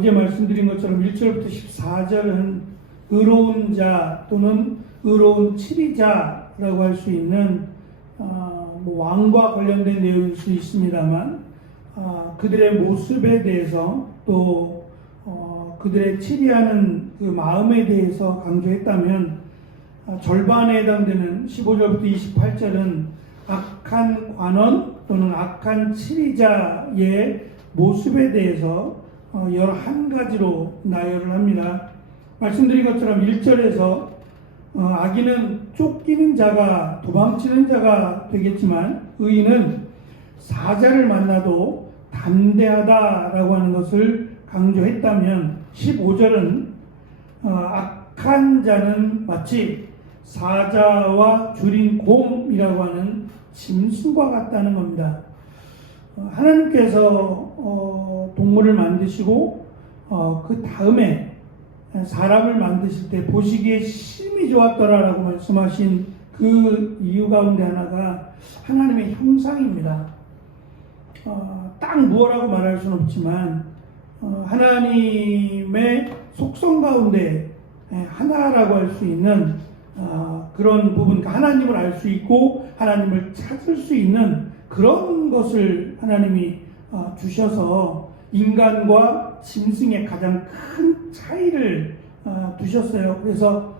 어제 말씀드린 것처럼 1절부터 14절은 의로운 자 또는 의로운 치리자라고 할 수 있는 왕과 관련된 내용일 수 있습니다만 그들의 모습에 대해서 또 그들의 치리하는 그 마음에 대해서 강조했다면 절반에 해당되는 15절부터 28절은 악한 관원 또는 악한 치리자의 모습에 대해서 11가지로 나열을 합니다. 말씀드린 것처럼 1절에서 악인은 쫓기는 자가 도망치는 자가 되겠지만 의인은 사자를 만나도 담대하다라고 하는 것을 강조했다면 15절은 악한 자는 마치 사자와 줄인 곰이라고 하는 짐승과 같다는 겁니다. 하나님께서 동물을 만드시고 그 다음에 사람을 만드실 때 보시기에 심히 좋았더라라고 말씀하신 그 이유 가운데 하나가 하나님의 형상입니다. 딱 무엇라고 말할 수는 없지만 하나님의 속성 가운데 하나라고 할 수 있는 그런 부분, 하나님을 알 수 있고 하나님을 찾을 수 있는 그런 것을 하나님이 주셔서 인간과 짐승의 가장 큰 차이를 두셨어요. 그래서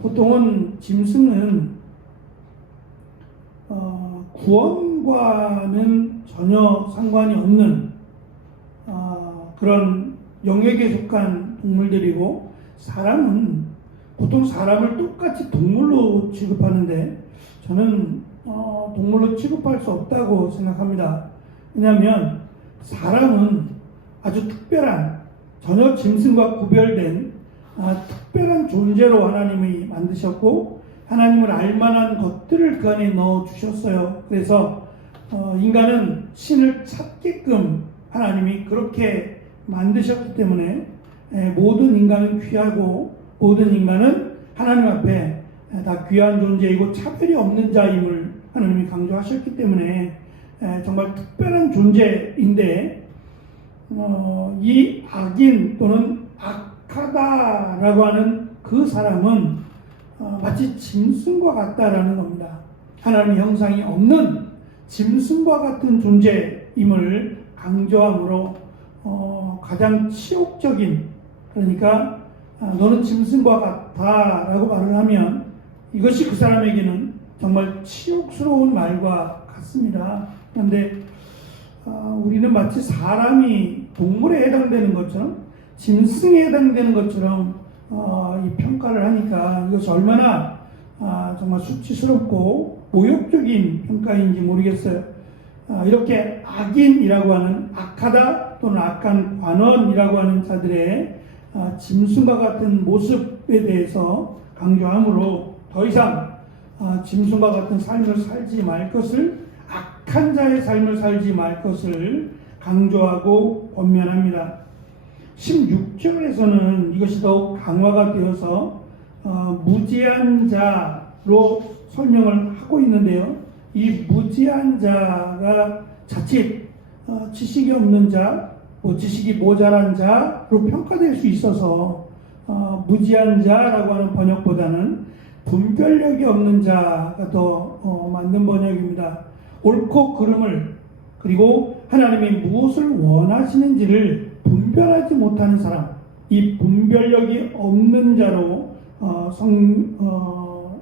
보통은 짐승은 구원과는 전혀 상관이 없는 그런 영역에 속한 동물들이고, 사람은 보통 사람을 똑같이 동물로 취급하는데 저는 동물로 취급할 수 없다고 생각합니다. 왜냐하면 사람은 아주 특별한, 전혀 짐승과 구별된 특별한 존재로 하나님이 만드셨고 하나님을 알만한 것들을 그 안에 넣어주셨어요. 그래서 인간은 신을 찾게끔 하나님이 그렇게 만드셨기 때문에 모든 인간은 귀하고 모든 인간은 하나님 앞에 다 귀한 존재이고 차별이 없는 자임을 하나님이 강조하셨기 때문에 정말 특별한 존재인데, 이 악인 또는 악하다라고 하는 그 사람은 마치 짐승과 같다라는 겁니다. 하나님의 형상이 없는 짐승과 같은 존재임을 강조함으로 가장 치욕적인, 그러니까 너는 짐승과 같다라고 말을 하면 이것이 그 사람에게는 정말 치욕스러운 말과 같습니다. 그런데 우리는 마치 사람이 동물에 해당되는 것처럼, 짐승에 해당되는 것처럼 이 평가를 하니까 이것이 얼마나 정말 수치스럽고 모욕적인 평가인지 모르겠어요. 이렇게 악인이라고 하는, 악하다 또는 악한 관원이라고 하는 자들의 짐승과 같은 모습에 대해서 강조하므로 더 이상 짐승과 같은 삶을 살지 말 것을, 악한 자의 삶을 살지 말 것을 강조하고 권면합니다. 16절에서는 이것이 더욱 강화가 되어서 무지한 자로 설명을 하고 있는데요. 이 무지한 자가 자칫 지식이 없는 자, 지식이 모자란 자로 평가될 수 있어서 무지한 자라고 하는 번역보다는 분별력이 없는 자가 더 맞는 번역입니다. 옳고 그름을, 그리고 하나님이 무엇을 원하시는지를 분별하지 못하는 사람, 이 분별력이 없는 자로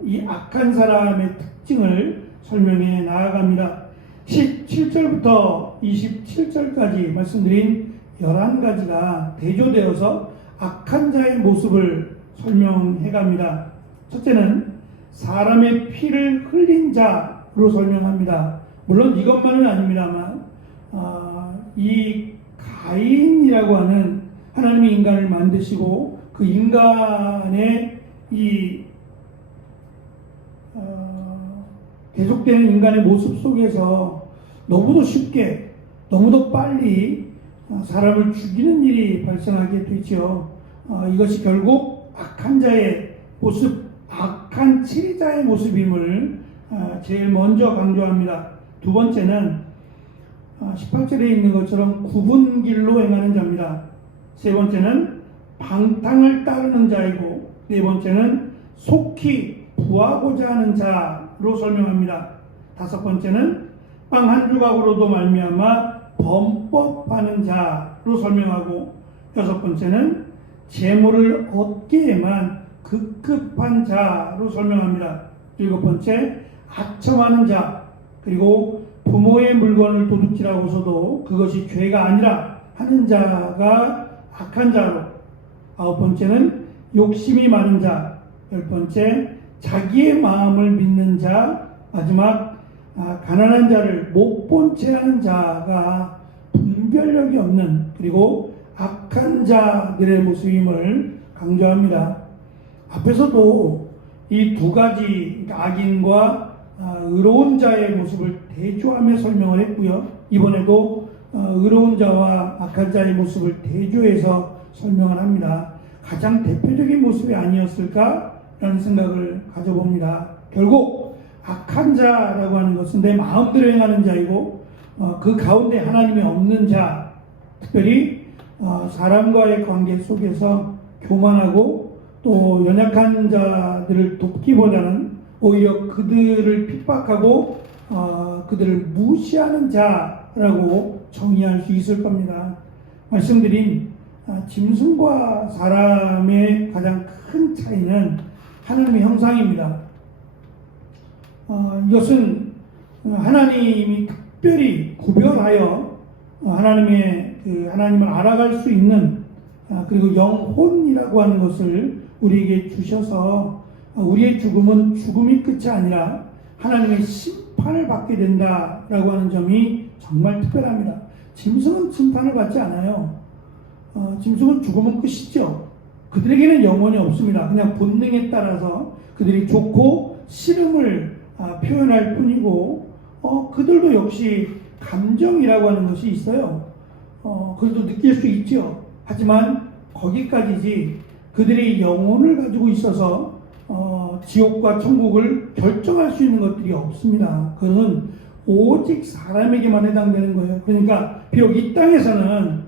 이 악한 사람의 특징을 설명해 나아갑니다. 17절부터 27절까지 말씀드린 11가지가 대조되어서 악한 자의 모습을 설명해 갑니다. 첫째는 사람의 피를 흘린 자로 설명합니다. 물론 이것만은 아닙니다만 이 가인이라고 하는, 하나님이 인간을 만드시고 그 인간의 이 계속되는 인간의 모습 속에서 너무도 쉽게, 너무도 빨리 사람을 죽이는 일이 발생하게 되죠. 이것이 결국 악한 자의 모습, 악한 치리자의 모습임을 제일 먼저 강조합니다. 두 번째는 18절에 있는 것처럼 굽은 길로 행하는 자입니다. 세 번째는 방탕을 따르는 자이고, 네 번째는 속히 부하고자 하는 자로 설명합니다. 다섯 번째는 빵 한 조각으로도 말미암아 범법하는 자로 설명하고, 여섯 번째는 재물을 얻기에만 급급한 자로 설명합니다. 일곱 번째, 악청하는 자, 그리고 부모의 물건을 도둑질하고서도 그것이 죄가 아니라 하는 자가 악한 자로, 아홉 번째는 욕심이 많은 자, 열 번째, 자기의 마음을 믿는 자, 마지막 가난한 자를 못 본 채 하는 자가 분별력이 없는, 그리고 악한 자들의 모습임을 강조합니다. 앞에서도 이 두 가지, 그러니까 악인과 의로운 자의 모습을 대조하며 설명을 했고요. 이번에도 의로운 자와 악한 자의 모습을 대조해서 설명을 합니다. 가장 대표적인 모습이 아니었을까라는 생각을 가져봅니다. 결국 악한 자라고 하는 것은 내 마음대로 행하는 자이고, 그 가운데 하나님이 없는 자, 특별히 사람과의 관계 속에서 교만하고 또 연약한 자들을 돕기보다는 오히려 그들을 핍박하고 그들을 무시하는 자라고 정의할 수 있을 겁니다. 말씀드린 짐승과 사람의 가장 큰 차이는 하나님의 형상입니다. 이것은 하나님이 특별히 구별하여 하나님을 알아갈 수 있는, 그리고 영혼이라고 하는 것을 우리에게 주셔서 우리의 죽음은 죽음이 끝이 아니라 하나님의 심판을 받게 된다라고 하는 점이 정말 특별합니다. 짐승은 심판을 받지 않아요. 짐승은 죽으면 끝이죠. 그들에게는 영혼이 없습니다. 그냥 본능에 따라서 그들이 좋고 싫음을 표현할 뿐이고, 그들도 역시 감정이라고 하는 것이 있어요. 그들도 느낄 수 있죠. 하지만 거기까지지 그들의 영혼을 가지고 있어서 지옥과 천국을 결정할 수 있는 것들이 없습니다. 그것은 오직 사람에게만 해당되는 거예요. 그러니까 비록 이 땅에서는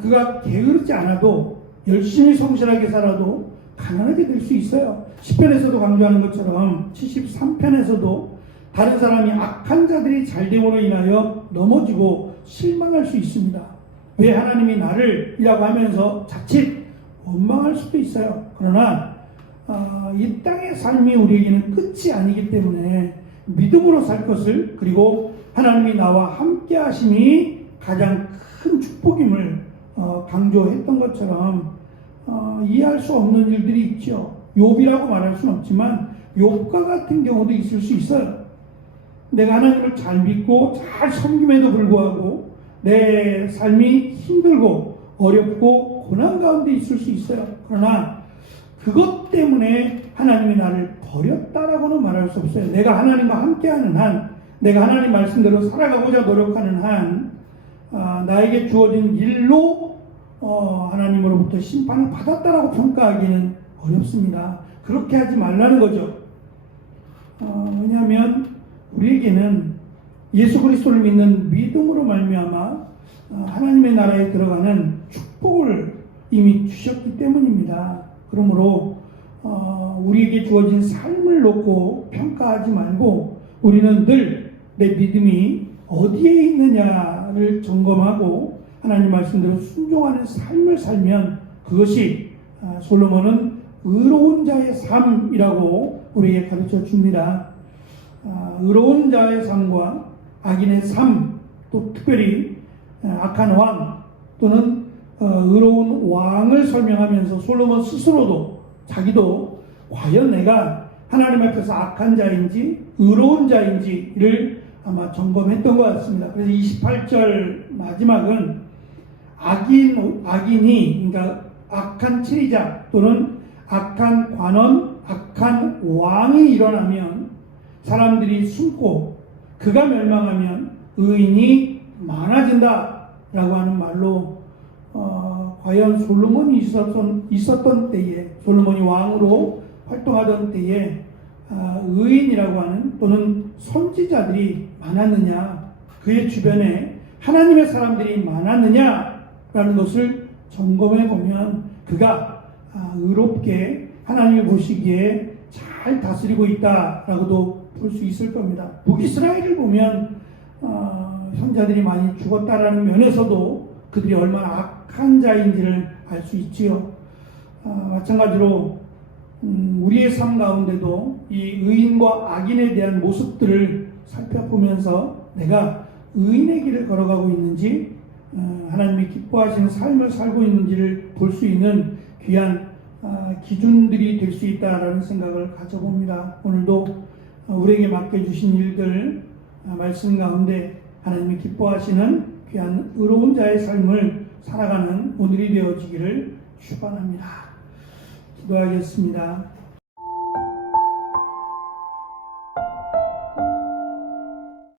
그가 게으르지 않아도 열심히 성실하게 살아도 가난하게 될 수 있어요. 10편에서도 강조하는 것처럼 73편에서도 다른 사람이 악한 자들이 잘됨으로 인하여 넘어지고 실망할 수 있습니다. 왜 하나님이 나를 이라고 하면서 자칫 원망할 수도 있어요. 그러나 이 땅의 삶이 우리에게는 끝이 아니기 때문에 믿음으로 살 것을, 그리고 하나님이 나와 함께 하심이 가장 큰 축복임을 강조했던 것처럼 이해할 수 없는 일들이 있죠. 욥이라고 말할 수는 없지만 욥과 같은 경우도 있을 수 있어요. 내가 하나님을 잘 믿고 잘 섬김에도 불구하고 내 삶이 힘들고 어렵고 고난 가운데 있을 수 있어요. 그러나 그것 때문에 하나님이 나를 버렸다라고는 말할 수 없어요. 내가 하나님과 함께하는 한, 내가 하나님 말씀대로 살아가고자 노력하는 한, 나에게 주어진 일로 하나님으로부터 심판을 받았다라고 평가하기는 어렵습니다. 그렇게 하지 말라는 거죠. 왜냐하면 우리에게는 예수 그리스도를 믿는 믿음으로 말미암아 하나님의 나라에 들어가는 축복을 이미 주셨기 때문입니다. 그러므로 우리에게 주어진 삶을 놓고 평가하지 말고 우리는 늘 내 믿음이 어디에 있느냐를 점검하고 하나님 말씀대로 순종하는 삶을 살면 그것이 솔로몬은 의로운 자의 삶이라고 우리에게 가르쳐 줍니다. 의로운 자의 삶과 악인의 삶, 또 특별히 악한 왕 또는 의로운 왕을 설명하면서 솔로몬 스스로도 자기도 과연 내가 하나님 앞에서 악한 자인지 의로운 자인지를 아마 점검했던 것 같습니다. 그래서 28절 마지막은 악인이, 그러니까 악한 치리자 또는 악한 관원, 악한 왕이 일어나면 사람들이 숨고 그가 멸망하면 의인이 많아진다 라고 하는 말로 과연 솔로몬이 있었던 때에, 솔로몬이 왕으로 활동하던 때에 의인이라고 하는 또는 선지자들이 많았느냐, 그의 주변에 하나님의 사람들이 많았느냐라는 것을 점검해 보면 그가 의롭게 하나님이 보시기에 잘 다스리고 있다라고도 볼 수 있을 겁니다. 북이스라엘을 보면 형제들이 많이 죽었다라는 면에서도 그들이 얼마나 악한 자인지를 알 수 있지요. 마찬가지로 우리의 삶 가운데도 이 의인과 악인에 대한 모습들을 살펴보면서 내가 의인의 길을 걸어가고 있는지 하나님이 기뻐하시는 삶을 살고 있는지를 볼 수 있는 귀한 기준들이 될 수 있다라는 생각을 가져봅니다. 오늘도 우리에게 맡겨주신 일들 말씀 가운데 하나님이 기뻐하시는 귀한 의로운 자의 삶을 살아가는 오늘이 되어지기를 축원합니다. 기도하겠습니다.